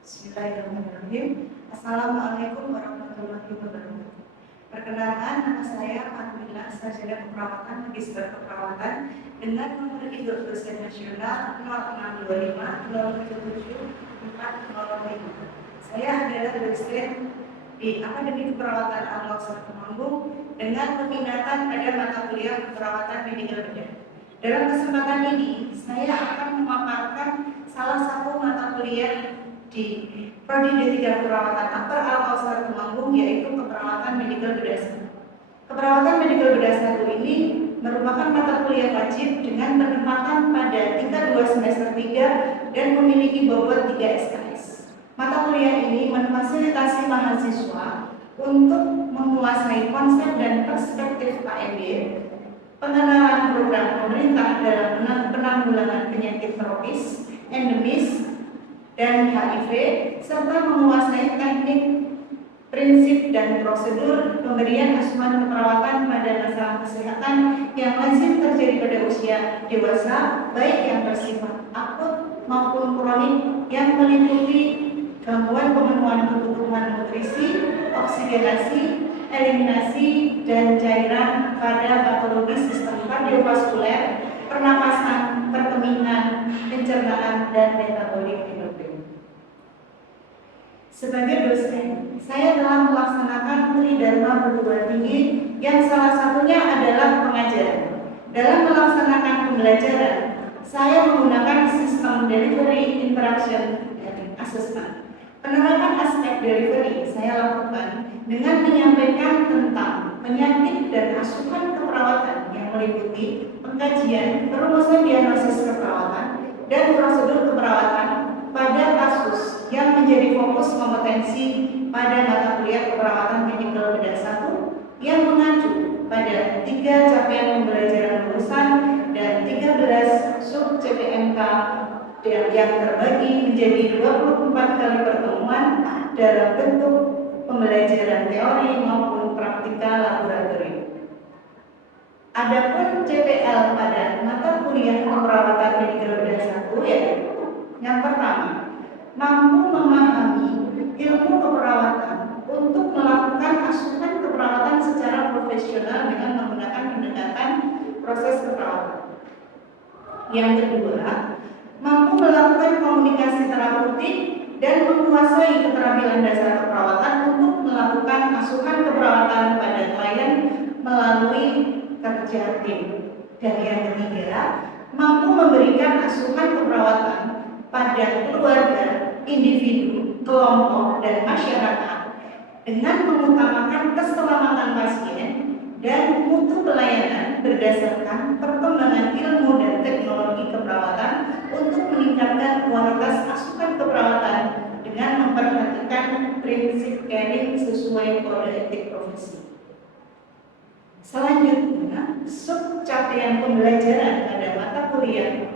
Bismillahirrahmanirrahim. Assalamualaikum warahmatullahi wabarakatuh. Perkenalkan, nama saya Alhamdulillah, sarjana keperawatan, magister keperawatan dengan nomor induk dosen nasional 0625 Saya adalah dosen di Akademi Keperawatan Al-Maqsad Temanggung dengan peminatan pada mata kuliah keperawatan medical bedah. Dalam kesempatan ini, saya akan memaparkan salah satu mata kuliah di Prodi D3 Keperawatan Akbar Al-Maqsad Temanggung, yaitu keperawatan medical bedah 1. Keperawatan medical bedah 1 ini merupakan mata kuliah wajib dengan penempatan pada tingkat 2 semester 3 dan memiliki bobot 3 SKS. Mata kuliah ini memfasilitasi mahasiswa untuk menguasai konsep dan perspektif KMB, pengenalan program pemerintah dalam penanggulangan penyakit tropis, endemis, dan HIV, serta menguasai teknik, prinsip, dan prosedur pemberian asuhan keperawatan pada masalah kesehatan yang lazim terjadi pada usia dewasa, baik yang bersifat akut maupun kronik, yang meliputi gangguan pemenuhan kebutuhan nutrisi, oksigenasi, eliminasi, dan cairan pada patologi sistem kardiovaskuler, pernapasan, perkemihan, pencernaan, dan metabolik endokrin. Sebagai dosen, saya telah melaksanakan tridharma perguruan tinggi yang salah satunya adalah pengajaran. Dalam melaksanakan pembelajaran, saya menggunakan sistem delivery interaction and assessment. Penerapan aspek delivery saya lakukan dengan menyampaikan tentang penyakit dan asuhan keperawatan yang meliputi pengkajian, perumusan diagnosis keperawatan, dan prosedur keperawatan pada kasus yang menjadi fokus kompetensi pada mata kuliah keperawatan medical bedah 1 yang mengacu pada 3 capaian pembelajaran lulusan dan 13 sub CPNK yang terbagi menjadi 24 kali pertemuan dalam bentuk pembelajaran teori maupun praktikal laboratorium. Adapun CPL pada mata kuliah keperawatan medical bedah 1 yaitu yang pertama, mampu memahami ilmu keperawatan untuk melakukan asuhan keperawatan secara profesional dengan menggunakan pendekatan proses keperawatan. Yang kedua, mampu melakukan komunikasi terapeutik dan menguasai keterampilan dasar keperawatan untuk melakukan asuhan keperawatan pada klien melalui kerja tim. Dan yang ketiga, mampu memberikan asuhan keperawatan pada keluarga, individu, kelompok, dan masyarakat dengan mengutamakan keselamatan pasien dan mutu pelayanan berdasarkan perkembangan ilmu dan teknologi keperawatan untuk meningkatkan kualitas asuhan keperawatan dengan memperhatikan prinsip caring sesuai kode etik profesi. Selanjutnya, sub capaian pembelajaran pada mata kuliah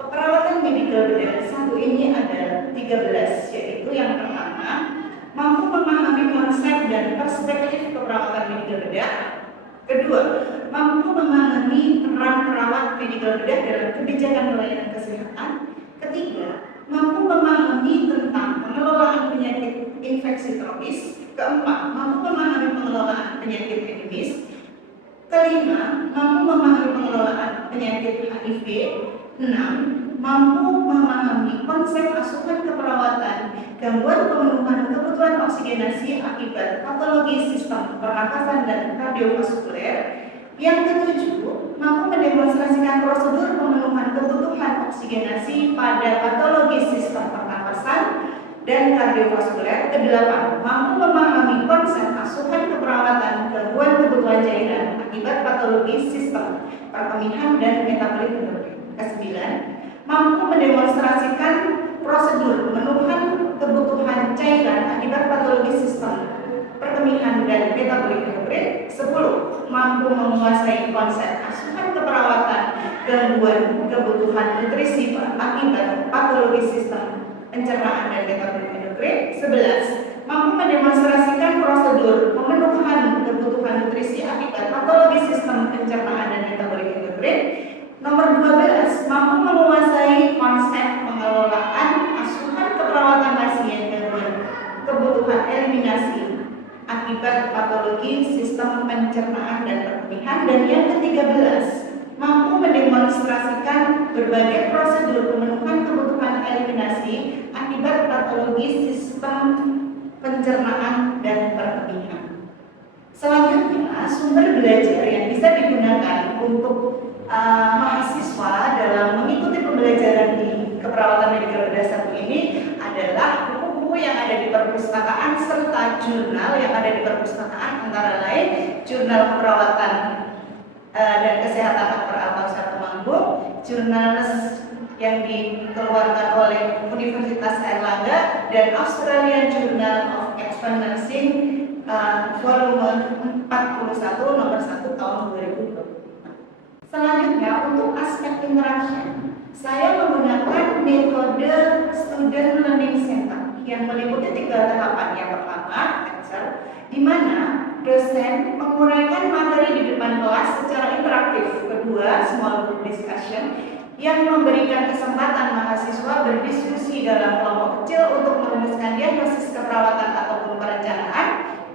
keperawatan medical bedah 1 ini ada 13, yaitu yang pertama, mampu memahami konsep dan perspektif keperawatan medical bedah. Kedua, mampu memahami peran perawat medical bedah dalam kebijakan pelayanan kesehatan. Ketiga, mampu memahami tentang pengelolaan penyakit infeksi tropis. Keempat, mampu memahami pengelolaan penyakit endemis. Kelima, mampu memahami pengelolaan penyakit HIV. 6. Mampu memahami konsep asuhan keperawatan, gangguan pemenuhan kebutuhan oksigenasi akibat patologi sistem pernapasan dan kardiovaskuler. Yang ketujuh, mampu mendemonstrasikan prosedur pemenuhan kebutuhan oksigenasi pada patologi sistem pernapasan dan kardiovaskuler. Kedelapan, mampu memahami konsep asuhan keperawatan, gangguan kebutuhan cairan akibat patologi sistem perkemihan dan metabolik endokrin. Kesembilan, mampu mendemonstrasikan prosedur pemenuhan kebutuhan cairan akibat patologi sistem perkemihan dan metabolik endokrin. 10. Mampu menguasai konsep asuhan keperawatan, gangguan kebutuhan nutrisi akibat patologi sistem pencernaan dan metabolik endokrin. 11. Mampu mendemonstrasikan prosedur pemenuhan kebutuhan nutrisi akibat patologi sistem pencernaan dan metabolik endokrin. Nomor 12, mampu menguasai konsep pengelolaan asuhan keperawatan pasien akibat patologi sistem pencernaan dan perkembangan. Dan yang ke-13, mampu mendemonstrasikan berbagai prosedur pemenuhan kebutuhan eliminasi akibat patologi sistem pencernaan dan perkembangan. Selanjutnya, sumber belajar yang bisa digunakan untuk mahasiswa dalam mengikuti pembelajaran di keperawatan medikal bedah 1 ini adalah buku-buku yang ada di perpustakaan serta jurnal yang ada di perpustakaan, antara lain Jurnal Keperawatan dan Kesehatan Akbar atau Temanggung, jurnal yang dikeluarkan oleh Universitas Airlangga, dan Australian Journal of External Nursing volume 41 nomor 1 tahun 2020. Selanjutnya, untuk aspek interaction, saya menggunakan metode student learning setup yang meliputi 3 tahapan. Yang pertama, lecture, di mana dosen menguraikan materi di depan kelas secara interaktif. Kedua, small group discussion yang memberikan kesempatan mahasiswa berdiskusi dalam kelompok kecil untuk merumuskan diagnosis keperawatan ataupun perencanaan.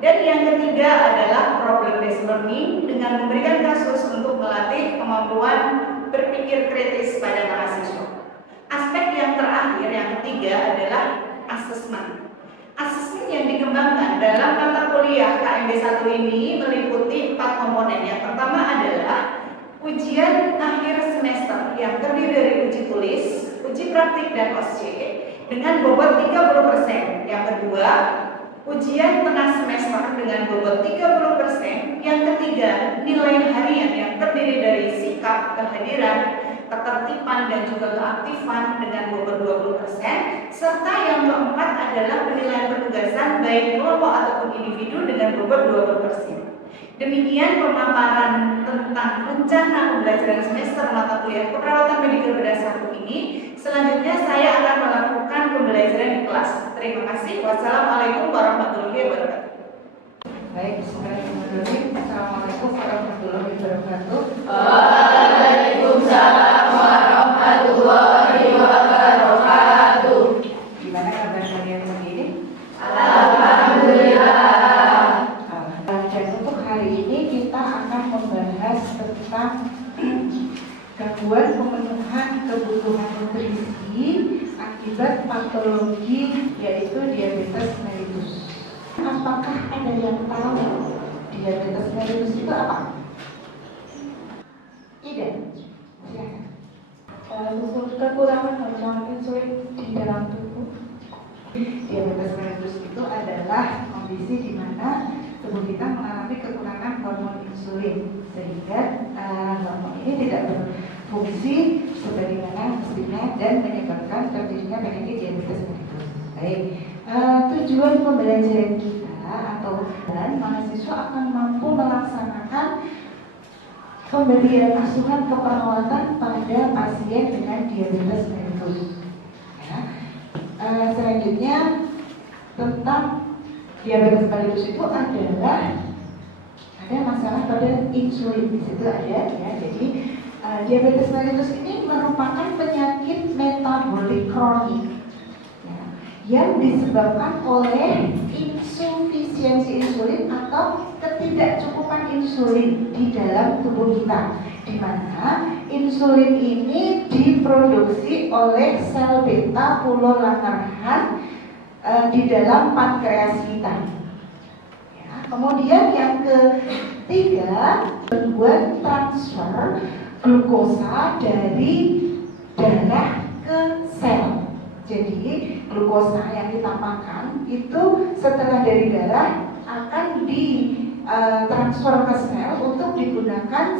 Dan yang ketiga adalah problem based learning dengan memberikan kasus untuk melatih kemampuan berpikir kritis pada mahasiswa. Aspek yang terakhir, yang ketiga adalah assessment. Asesmen yang dikembangkan dalam mata kuliah KMB 1 ini meliputi 4 komponen. Yang pertama adalah ujian akhir semester yang terdiri dari uji tulis, uji praktik, dan OSCE dengan bobot 30%. Yang kedua, ujian tengah semester dengan bobot 30%. Yang ketiga, nilai harian yang terdiri dari sikap, kehadiran, ketertiban, dan juga keaktifan dengan bobot 20%. Serta yang keempat adalah penilaian penugasan baik kelompok ataupun individu dengan bobot 20%. Demikian pemaparan tentang rencana pembelajaran semester mata kuliah keperawatan medikal bedah 1 ini. Selanjutnya saya akan melakukan pembelajaran di kelas. Terima kasih. Wassalamualaikum warahmatullahi wabarakatuh. Baik, bismillahirrahmanirrahim. Assalamualaikum warahmatullahi wabarakatuh. Waalaikumsalam warahmatullahi wabarakatuh. Gimana kabar kalian hari ini? Alhamdulillah. Dan untuk hari ini kita akan membahas tentang gangguan pemenuhan kebutuhan nutrisi akibat patologi yaitu diabetes mellitus. Apakah ada yang tahu diabetes mellitus itu apa? Tidak. Kekurangan hormon insulin di dalam tubuh. Diabetes mellitus itu adalah kondisi di mana tubuh kita mengalami kekurangan hormon insulin sehingga hormon ini tidak berfungsi sebagaimana mestinya dan menyebabkan terjadinya penyakit diabetes mellitus. Baik, tujuan pembelajaran kita atau mahasiswa akan mampu melaksanakan pemberian asuhan keperawatan pada pasien dengan diabetes mellitus. Ya. Selanjutnya tentang diabetes mellitus itu adalah ada masalah pada insulin di situ ada ya. Jadi diabetes mellitus ini merupakan penyakit metabolik kronik ya, yang disebabkan oleh insufisiensi insulin atau ketidakcukupan insulin di dalam tubuh kita, di mana insulin ini diproduksi oleh sel beta pulau Langerhans di dalam pankreas kita. Ya, kemudian yang ketiga, gangguan transfer glukosa dari darah ke sel. Jadi glukosa yang kita makan itu setelah dari darah akan ditransfer ke sel untuk digunakan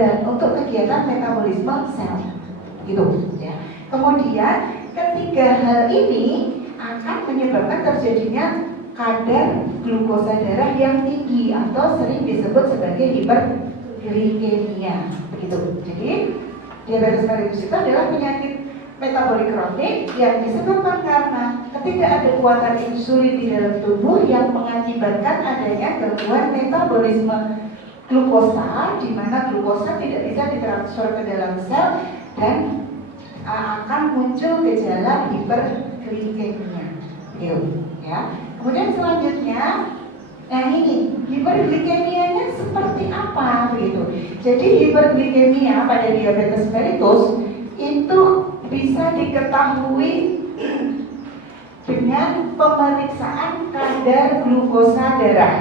dan untuk kegiatan metabolisme sel, gitu ya. Kemudian ketiga hal ini akan menyebabkan terjadinya kadar glukosa darah yang tinggi atau sering disebut sebagai hiperglikemia, begitu. Jadi diabetes mellitus itu adalah penyakit metabolik kronik yang disebabkan karena ketidakadekuatan insulin di dalam tubuh yang mengakibatkan adanya gangguan metabolisme glukosa, di mana glukosa tidak bisa ditransfer ke dalam sel dan akan muncul gejala hiperglikemia, gitu ya. Kemudian selanjutnya Nah ini hiperglikemianya seperti apa begitu. Jadi hiperglikemia pada diabetes mellitus itu bisa diketahui dengan pemeriksaan kadar glukosa darah.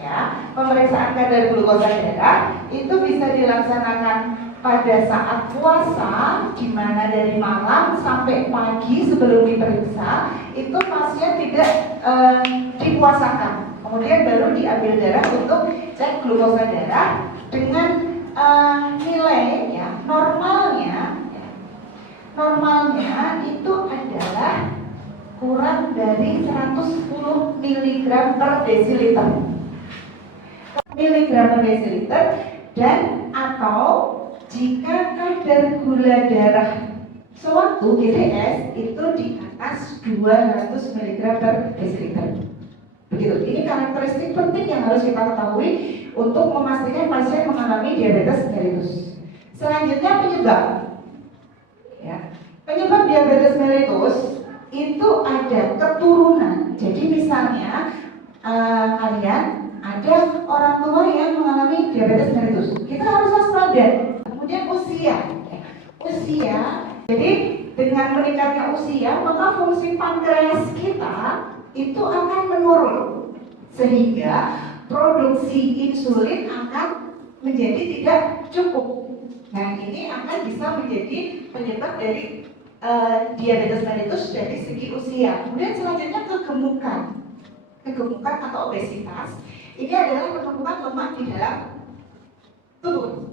Ya, pemeriksaan kadar glukosa darah itu bisa dilaksanakan pada saat puasa, di mana dari malam sampai pagi sebelum diperiksa itu pasien tidak dipuasakan. Kemudian baru diambil darah untuk cek glukosa darah dengan nilai ya, normalnya itu adalah kurang dari 110 mg per desiliter. Dan atau jika kadar gula darah sewaktu GDS itu di atas 200 mg per desiliter. Begitu. Ini karakteristik penting yang harus kita ketahui untuk memastikan pasien mengalami diabetes mellitus. Selanjutnya penyebab. Ya. Penyebab diabetes mellitus itu ada keturunan. Jadi misalnya kalian ada orang tua yang mengalami diabetes mellitus, kita harus waspada. Kemudian usia. Jadi dengan meningkatnya usia maka fungsi pankreas kita itu akan menurun sehingga produksi insulin akan menjadi tidak cukup. Nah ini akan bisa menjadi penyebab dari diabetes mellitus dari segi usia. Kemudian selanjutnya kegemukan atau obesitas. Ini adalah penumpukan lemak di dalam tubuh.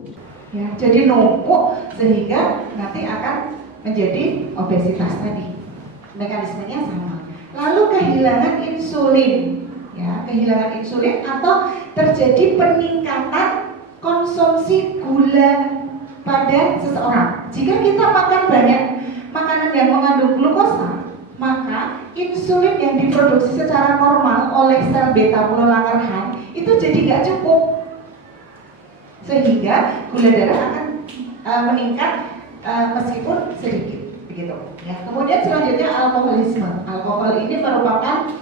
Ya, jadi numpuk sehingga nanti akan menjadi obesitas tadi. Mekanismenya sama. Lalu kehilangan insulin, ya, kehilangan insulin atau terjadi peningkatan konsumsi gula pada seseorang. Jika kita makan banyak makanan yang mengandung glukosa, maka insulin yang diproduksi secara normal oleh sel beta Langerhans itu jadi nggak cukup, sehingga gula darah akan meningkat meskipun sedikit, begitu. Ya. Kemudian selanjutnya alkoholisme. Alkohol ini merupakan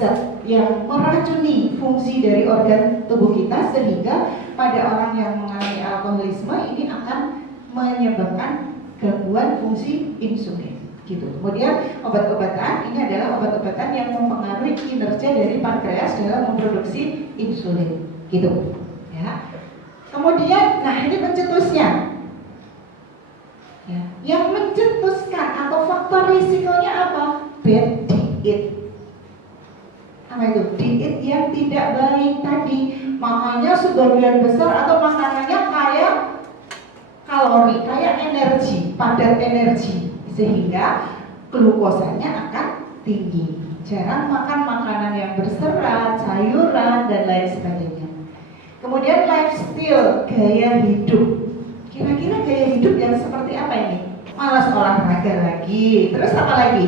zat yang meracuni fungsi dari organ tubuh kita, sehingga pada orang yang mengalami alkoholisme ini akan menyebabkan gangguan fungsi insulin. Gitu. Kemudian obat-obatan ini adalah obat-obatan yang mempengaruhi kinerja dari pankreas dalam memproduksi insulin, gitu. Ya. Kemudian, nah ini pencetusnya. Ya. Yang mencetuskan atau faktor risikonya apa? Bad diet. Apa itu? Diet yang tidak baik tadi. Makanya sebagian besar atau makanannya kaya kalori, kaya energi, padat energi, sehingga glukosanya akan tinggi. Jarang makan makanan yang berserat, sayuran, dan lain sebagainya. Kemudian lifestyle, gaya hidup. Kira-kira gaya hidup yang seperti apa ini? Malas olahraga lagi. Terus apa lagi?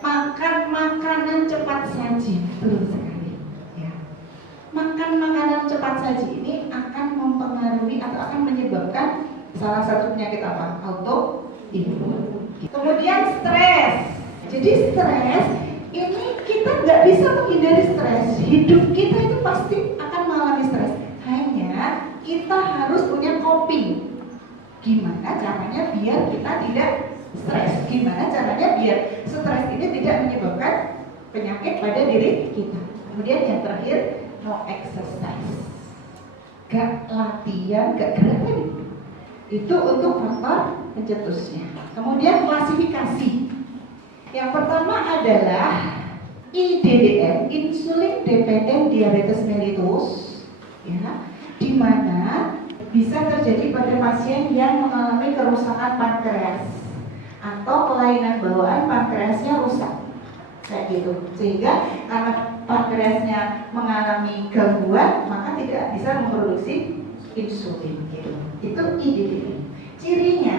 Makan makanan cepat saji. Betul sekali. Ya. Makan makanan cepat saji ini akan mempengaruhi atau akan menyebabkan salah satu penyakit apa? Autoimun. Kemudian stres. Jadi stres ini kita nggak bisa menghindari stres. Hidup kita itu pasti akan mengalami stres. Hanya kita harus punya coping. Gimana caranya biar kita tidak stres? Gimana caranya biar stres ini tidak menyebabkan penyakit pada diri kita? Kemudian yang terakhir, no exercise. Gak latihan, gak gerak tadi. Itu untuk faktor pencetusnya. Kemudian klasifikasi. Yang pertama adalah IDDM, insulin dependent diabetes mellitus, ya, di mana bisa terjadi pada pasien yang mengalami kerusakan pankreas atau kelainan bawaan pankreasnya rusak, kayak gitu. Sehingga karena pankreasnya mengalami gangguan, maka tidak bisa memproduksi insulin. Gitu. Itu IDDM. Cirinya,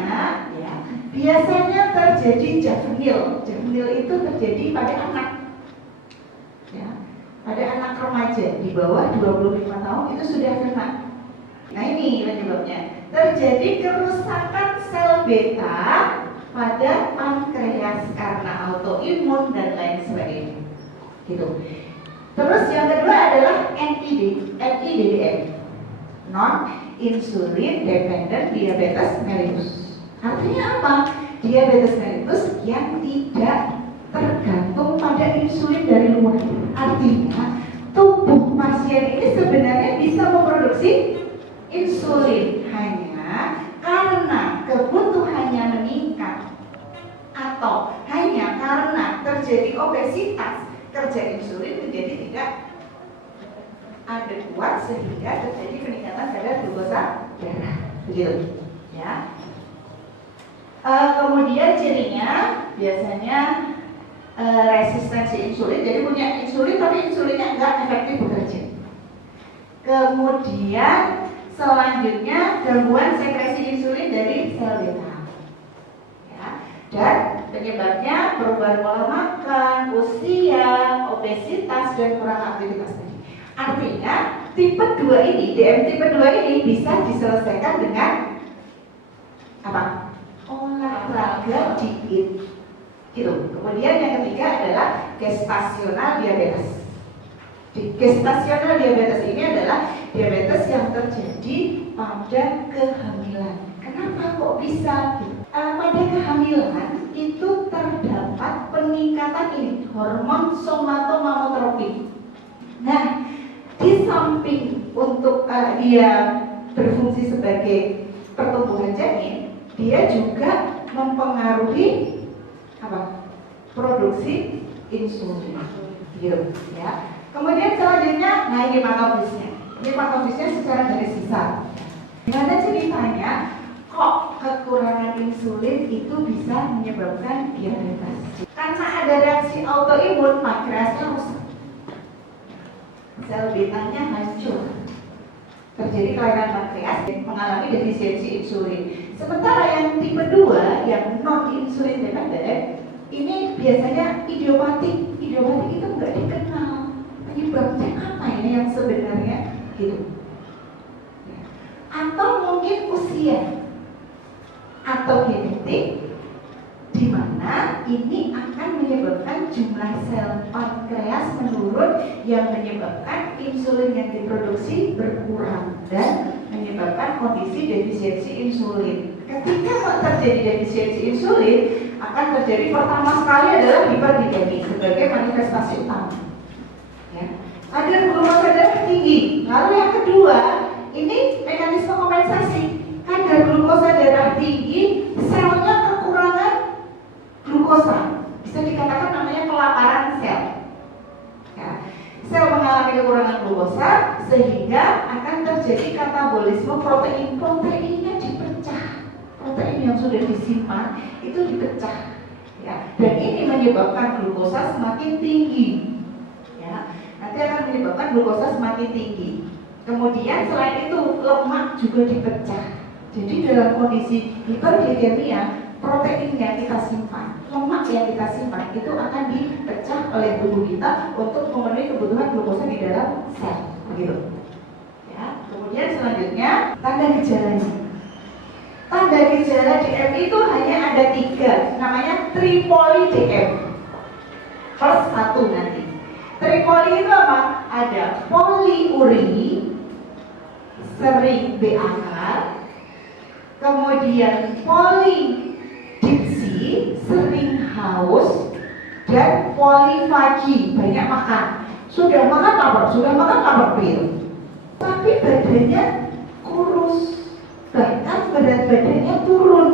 ya, biasanya terjadi juvenil. Juvenil itu terjadi pada anak, ya, pada anak remaja di bawah 25 tahun itu sudah kena. Nah ini penyebabnya, terjadi kerusakan sel beta pada pankreas karena autoimun dan lain sebagainya. gitu. Terus yang kedua adalah NIDDM, non insulin dependent diabetes mellitus. Artinya apa? Diabetes mellitus yang tidak tergantung pada insulin dari luar. Artinya tubuh pasien ini sebenarnya bisa memproduksi insulin, hanya karena kebutuhannya meningkat atau hanya karena terjadi obesitas, kerja insulin menjadi tidak adekuat sehingga terjadi peningkatan kadar glukosa darah, begitu ya. Kemudian cirinya biasanya resistensi insulin, jadi punya insulin tapi insulinnya enggak efektif bekerja. Kemudian selanjutnya gangguan sekresi insulin dari sel beta, ya. Dan penyebabnya perubahan pola makan, usia, obesitas, dan kurang aktivitas tadi. Artinya tipe 2 ini, DM tipe 2 ini bisa diselesaikan dengan apa? Olahraga diet. Gitu. Kemudian yang ketiga adalah gestasional diabetes. Gestasional diabetes ini adalah diabetes yang terjadi pada kehamilan. Kenapa kok bisa? Pada kehamilan itu terdapat peningkatan ini hormon somatomamotropi. Nah, di samping untuk dia berfungsi sebagai pertumbuhan janin, dia juga mempengaruhi apa? Produksi insulin. Gitu, ya. Kemudian selanjutnya, nah ini patofisnya. Ini patofisnya secara garis besar. Gimana ceritanya kok kekurangan insulin itu bisa menyebabkan diabetes? Karena ada reaksi autoimun, pankreasnya rusak. Sel betanya hancur. Terjadi kelainan pankreas dan mengalami defisiensi insulin. Sementara yang tipe 2 yang non insulin dependent ini biasanya idiopatik. Idiopatik itu enggak dikenal penyebabnya apa ini yang sebenarnya gitu. Atau mungkin usia atau genetik, di mana ini akan menyebabkan jumlah sel pankreas menurun yang menyebabkan insulin yang diproduksi berkurang dan menyebabkan kondisi defisiensi insulin. Ketika terjadi defisiensi insulin, akan terjadi pertama sekali adalah hiperglikemi sebagai manifestasi utama. Ya. Kadar glukosa darah tinggi. Lalu yang kedua, ini mekanisme kompensasi. Kadar glukosa darah tinggi, selnya kekurangan glukosa. Bisa dikatakan namanya kelaparan sel. Ya. Sel mengalami kekurangan glukosa sehingga akan terjadi katabolisme protein. Proteinnya dipecah. Protein yang sudah disimpan itu dipecah. Ya. Dan ini menyebabkan glukosa semakin tinggi. Ya. Nanti akan menyebabkan glukosa semakin tinggi. Kemudian selain itu lemak juga dipecah. Jadi dalam kondisi hiperglikemia, protein yang kita simpan, lemak yang kita simpan itu akan dipecah oleh tubuh kita untuk memenuhi kebutuhan glukosa di dalam sel, begitu. Ya. Kemudian selanjutnya tanda gejalanya. Tanda gejala DM itu hanya ada 3, namanya tripoli DM. Plus 1 nanti. Tripoli itu apa? Ada poliuri, sering berakar, kemudian polidipsi, sering haus, dan polifagi, banyak makan. Sudah makan lapar, tapi badannya kurus, bahkan berat badannya turun.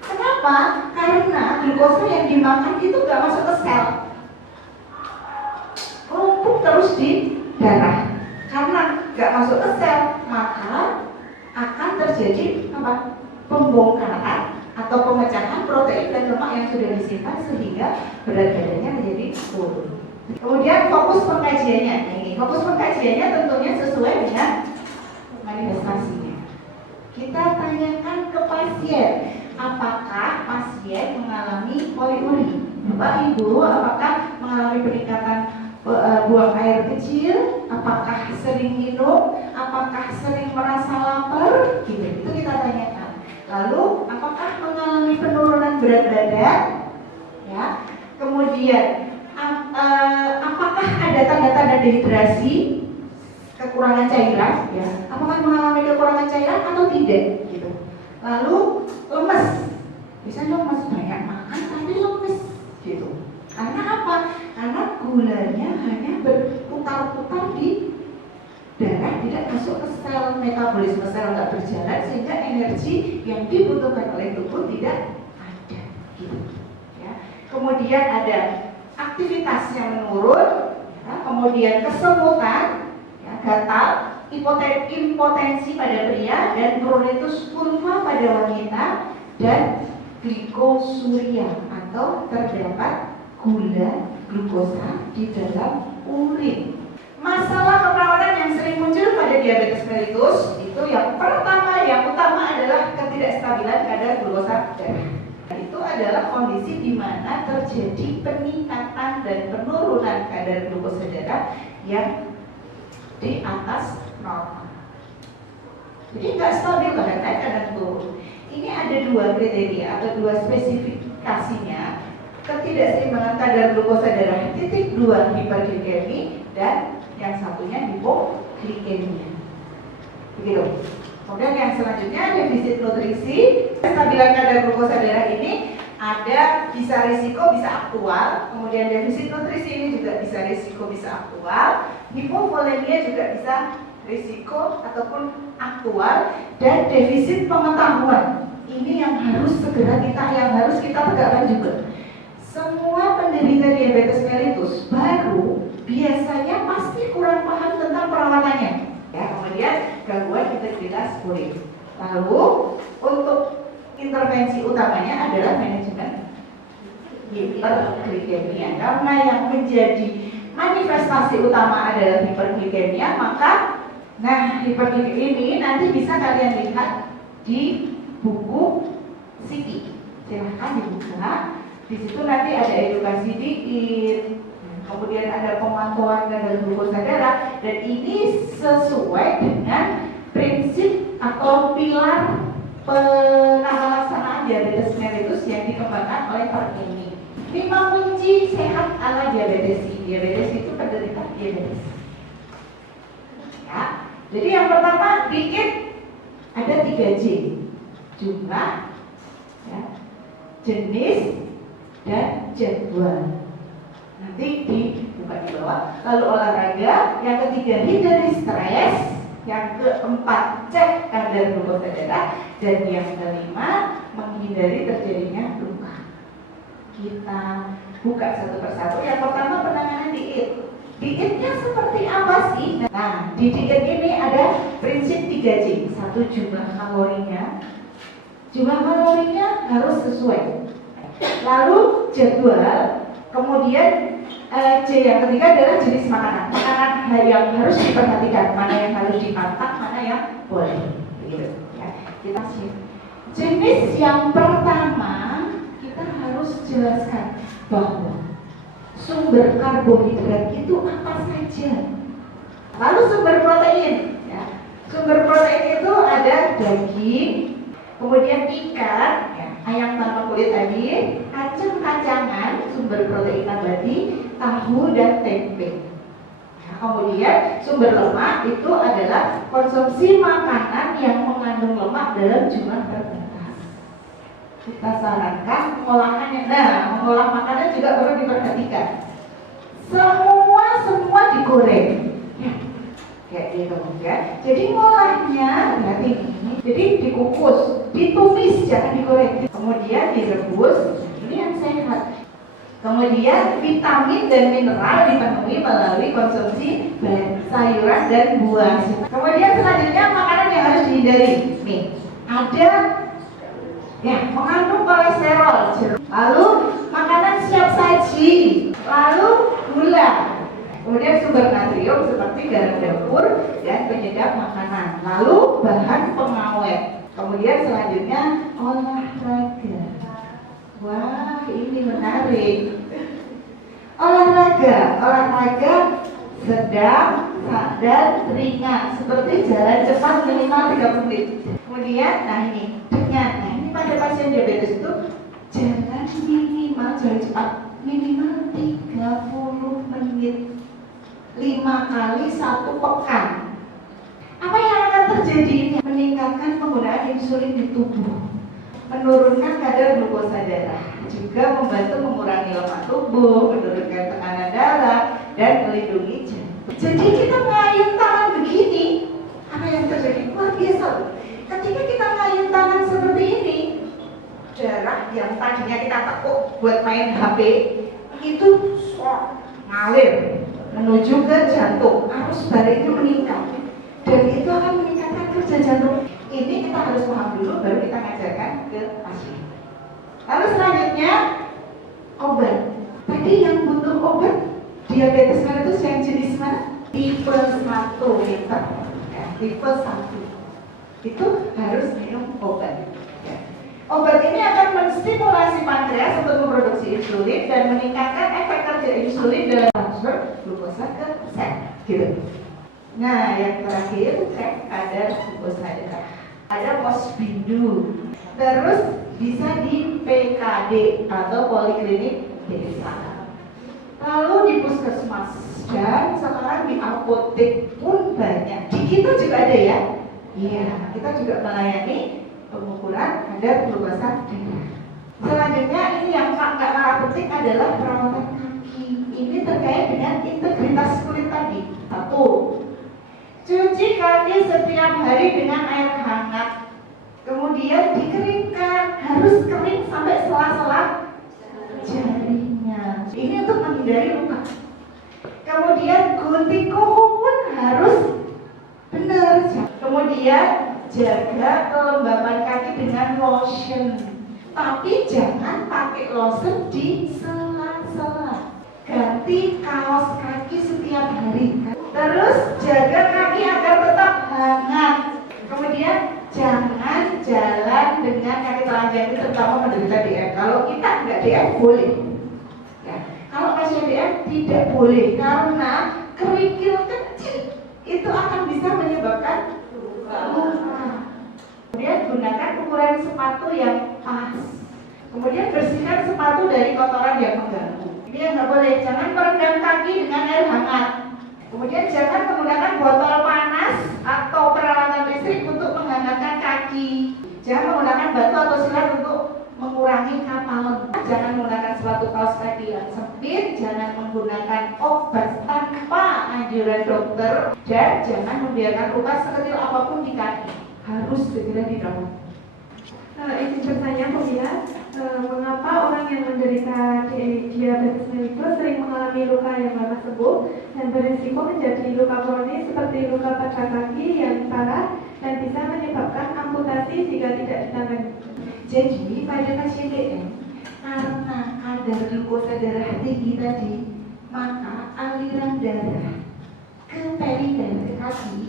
Kenapa? Karena glukosa yang dimakan itu gak masuk ke sel, numpuk terus di darah. Karena gak masuk ke sel, maka akan terjadi apa? Pembongkaran atau pemecahan protein dan lemak yang sudah disimpan sehingga berat badannya menjadi turun. Kemudian fokus pengkajiannya. Ini fokus pengkajiannya tentunya sesuai dengan manifestasinya. Kita tanyakan ke pasien, apakah pasien mengalami poliuri? Bapak Ibu, apakah mengalami peningkatan buang air kecil? Apakah sering minum? Apakah sering merasa lapar? Gitu, itu kita tanyakan. Lalu, apakah mengalami penurunan berat badan? Ya. Kemudian apakah ada tanda-tanda dehidrasi, kekurangan cairan, ya? Apakah mengalami kekurangan cairan atau tidak? Gitu. Lalu lemes, biasanya lemes banyak makan tapi lemes, gitu. Karena apa? Karena gulanya hanya berputar-putar di darah, tidak masuk ke sel, metabolisme sel tidak berjalan sehingga energi yang dibutuhkan oleh tubuh tidak ada, gitu. Ya. Kemudian ada aktivitas yang menurun, ya. Kemudian kesemutan, ya, gatal, impotensi pada pria dan pruritus pulpa pada wanita, dan glikosuria atau terdapat glukosa di dalam urin. Masalah keperawatan yang sering muncul pada diabetes mellitus itu yang utama adalah ketidakstabilan kadar glukosa darah. Itu adalah kondisi di mana terjadi peningkatan dan penurunan kadar glukosa darah yang di atas normal. Jadi nggak stabil, kadang naik kadang turun. Ini ada dua kriteria atau dua spesifikasinya: ketidakseimbangan kadar glukosa darah titik 2 hiperglikemi dan yang satunya hipoglikemia. Begitu. Kemudian yang selanjutnya defisit nutrisi. Kestabilan kadar glukosa darah ini ada bisa risiko bisa aktual. Kemudian defisit nutrisi ini juga bisa risiko bisa aktual. Hipovolemia juga bisa risiko ataupun aktual. Dan defisit pengetahuan ini yang harus kita tegakkan juga. Semua penderita diabetes mellitus baru biasanya pasti kurang paham tentang perawatannya. Ya, kemudian gangguan integritas kulit. Lalu untuk intervensi utamanya adalah manajemen hiperglikemia. Karena yang menjadi manifestasi utama adalah hiperglikemia, maka hiperglikemia ini nanti bisa kalian lihat di buku Siki. Silahkan dibuka. Di situ nanti ada edukasi dikit, kemudian ada pemantauan kadar glukosa darah, dan ini sesuai dengan prinsip atau pilar pengelaksanaan diabetes mellitus yang dikembangkan oleh Perkini. 5 kunci sehat ala diabetes. Diabetes itu penderita diabetes. Ya, jadi yang pertama bikin ada 3J: jumlah, ya, jenis, dan jadwal. Nanti dibuka di bawah. Lalu olahraga. Yang ketiga hindari stres. Yang keempat cek kadar glukosa darah. Dan yang kelima menghindari terjadinya luka. Kita buka satu persatu. Yang pertama penanganan diet. Dietnya seperti apa sih? Nah, di diet ini ada prinsip 3J. 1, jumlah kalorinya. Jumlah kalorinya harus sesuai. Lalu jadwal, kemudian J yang ketiga adalah jenis makanan. Makanan yang harus diperhatikan, mana yang harus dipantang, mana yang boleh. Begitu, ya. Kita jenis yang pertama kita harus jelaskan bahwa sumber karbohidrat itu apa saja. Lalu sumber protein, ya. Sumber protein itu ada daging, kemudian ikan, ya, ayam tanpa kulit tadi, kacang-kacangan, sumber protein nabati, tahu dan tempe. Nah, kemudian sumber lemak itu adalah konsumsi makanan yang mengandung lemak dalam jumlah terbatas. Kita sarankan pengolahannya. Mengolah makanan juga perlu diperhatikan. Semua digoreng. Ya. Kayak gitu, ya. Jadi ngolahnya berarti ini. Jadi dikukus, ditumis, jangan digoreng. Kemudian direbus. Ini yang sehat. Kemudian vitamin dan mineral dipenuhi melalui konsumsi sayuran dan buah. Kemudian selanjutnya makanan yang harus dihindari. Nih, ada mengandung kolesterol. Lalu makanan siap saji. Lalu gula. Kemudian sumber natrium seperti garam dapur dan penyedap makanan. Lalu bahan pengawet. Kemudian selanjutnya olahraga. Wah, ini menarik. Olahraga sedang dan ringan, seperti jalan cepat minimal 30 menit. Kemudian, ini pada pasien diabetes itu jalan minimal jalan cepat minimal 30 menit 5 kali 1 pekan. Apa yang akan terjadi? Meningkatkan penggunaan insulin di tubuh, menurunkan kadar glukosa darah, juga membantu mengurangi lemak tubuh, menurunkan tekanan darah, dan melindungi jantung. Jadi kita ngayun tangan begini, apa yang terjadi? Luar biasa. Ketika kita ngayun tangan seperti ini, darah yang tadinya kita tekuk buat main HP itu ngalir menuju ke jantung, arus baliknya meningkat, dan itu akan meningkatkan kerja jantung. Ini kita harus paham dulu, baru kita ngajarkan ke pasien. Lalu selanjutnya obat. Tadi yang butuh obat diabetes mellitus yang jenis mana? Tipe 1 liter, ya, tipe 1 itu harus minum obat. Ya. Obat ini akan menstimulasi pankreas untuk memproduksi insulin dan meningkatkan efek kerja insulin dan transfer glukosa ke sel, gitu. Nah, yang terakhir cek kadar glukosa darah. Ada posbindu, terus bisa di PKD atau poliklinik desa, lalu di puskesmas, dan sekarang di apotek pun banyak. Di kita juga ada ya. Iya, kita juga melayani pengukuran kadar glukosa darah. Selanjutnya ini yang nggak kalah penting adalah perawatan kaki. Ini terkait dengan integritas kulit tadi. 1. Cuci kaki setiap hari dengan air hangat, kemudian dikeringkan, harus kering sampai sela-sela jarinya. Ini untuk menghindari luka. Kemudian gunting kuku pun harus benar. Kemudian jaga kelembapan kaki dengan lotion, tapi jangan pakai lotion di sela-sela. Ganti kaos kaki setiap hari. Terus jaga kaki agar tetap hangat. Kemudian jangan jalan dengan kaki telanjang, terutama menderita DM. Kalau kita nggak DM boleh. Ya. Kalau pasien DM tidak boleh karena kerikil kecil itu akan bisa menyebabkan luka. Kemudian gunakan ukuran sepatu yang pas. Kemudian bersihkan sepatu dari kotoran yang mengganggu. Ini yang nggak boleh. Jangan merendam kaki dengan air hangat. Kemudian jangan menggunakan botol panas atau peralatan listrik untuk menghangatkan kaki. Jangan menggunakan batu atau silat untuk mengurangi kapalan. Jangan menggunakan sepatu kaos kaki yang sempit. Jangan menggunakan obat tanpa anjuran dokter. Dan jangan membiarkan luka sekecil apapun di kaki. Harus segera dirawat. Izin bertanya, Bu ya, mengapa orang yang menderita diabetes mellitus sering mengalami luka yang lama sembuh dan berisiko menjadi luka kronis seperti luka pada kaki yang parah dan bisa menyebabkan amputasi jika tidak ditangani? Jadi pada pasien DM, karena kadar glukosa darah tinggi tadi, maka aliran darah ke perifer, ke kaki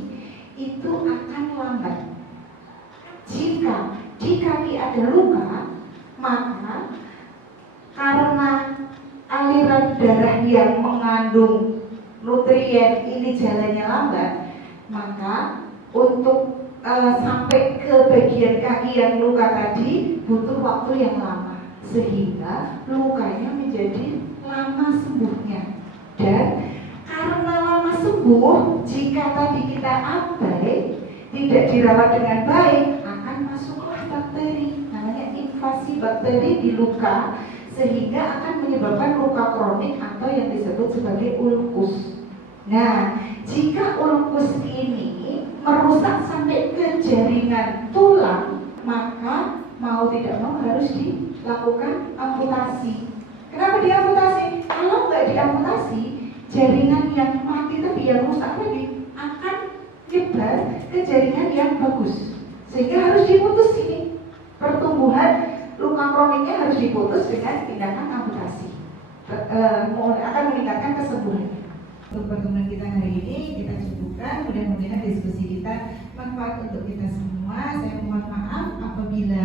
itu akan lambat. Jika di kaki ada luka, maka karena aliran darah yang mengandung nutrien ini jalannya lambat, maka untuk sampai ke bagian kaki yang luka tadi butuh waktu yang lama, sehingga lukanya menjadi lama sembuhnya. Dan karena lama sembuh, jika tadi kita abai, tidak dirawat dengan baik, akan masuklah bakteri, namanya invasi bakteri di luka, sehingga akan menyebabkan luka kronik atau yang disebut sebagai ulkus. Nah, jika ulkus ini merusak sampai ke jaringan tulang, maka mau tidak mau harus dilakukan amputasi. Kenapa diamputasi? Kalau nggak diamputasi, jaringan yang mati tadi, yang rusak tadi, akan nyebar ke jaringan yang bagus, sehingga harus diputus ini. Pertumbuhan luka kroniknya harus diputus dengan tindakan amputasi. Akan meningkatkan kesembuhannya. Untuk pertemuan kita hari ini kita cukupkan. Mudah-mudahan diskusi kita manfaat untuk kita semua. Saya mohon maaf apabila